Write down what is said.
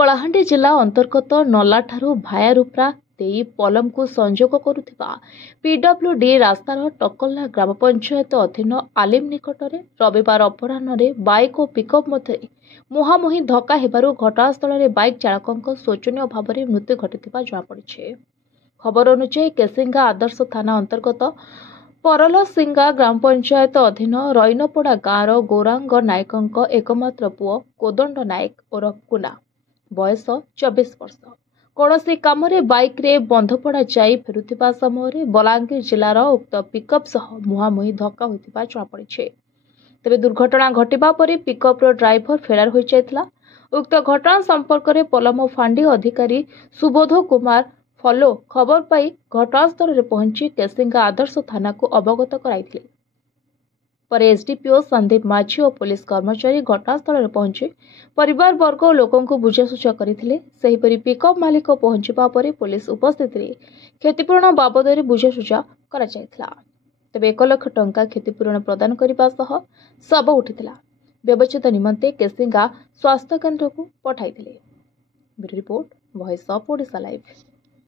कलाहांडी जिला अंतर्गत नलाठारू भायारुप्रा देई पलम को संजोग करुथिबा पीडब्ल्यूडी रास्तार टकल्ला ग्राम पंचायत अधीन आलिम निकटरे रविवार अपराह्न बाइक और पिकअप मध्य मुहांमुही धक्का हेबारु घटनास्थल में बाइक चालकों शोचनीय भाव में मृत्यु घटिथिबा जଣାपड़िछि। खबर अनुसार केसिंगा आदर्श थाना अंतर्गत परलसिंगा ग्राम पंचायत अधीन रईनपड़ा गाँवर गौरांग नायकों एकमात्र पुओ कोदंड नायक ओरफ कुना बयस 24 वर्ष कौनसी काम बाइक रे बंधपड़ा जाई फेरुथिबा समय बलांगीर जिलार उक्त पिकअप सह मुहांमुही धक्का होइथिबा जଣାपड़िछि। तेबे दुर्घटना घटिबा परे पिकअप रो ड्राइवर फेरार होई जायतिला। उक्त घटना संपर्क में पलम फांडी अधिकारी सुबोध कुमार फलो खबर पाई घटनास्थल में पहुंची केसिंगा आदर्श थाना को अवगत कराइथिले। पर एसडीपीओ संदीप माझी और पुलिस कर्मचारी घटनास्थल में पहुंची परिवार वर्ग और लोकों को बुझासुझा करथिले। सेहिपरि पिकअप मालिक पहुंचबा परे पुलिस उपस्थित रे क्षतिपूरण बाबद बुझासुझा करा जायथिला। तेबे 1 लाख टंका क्षतिपूरण प्रदान करबा सह शव उठिथिला। व्यवच्छेद निमंते केसिंगा स्वास्थ्य केन्द्र को पठाइथिले। Bureau report voice of Odisha live.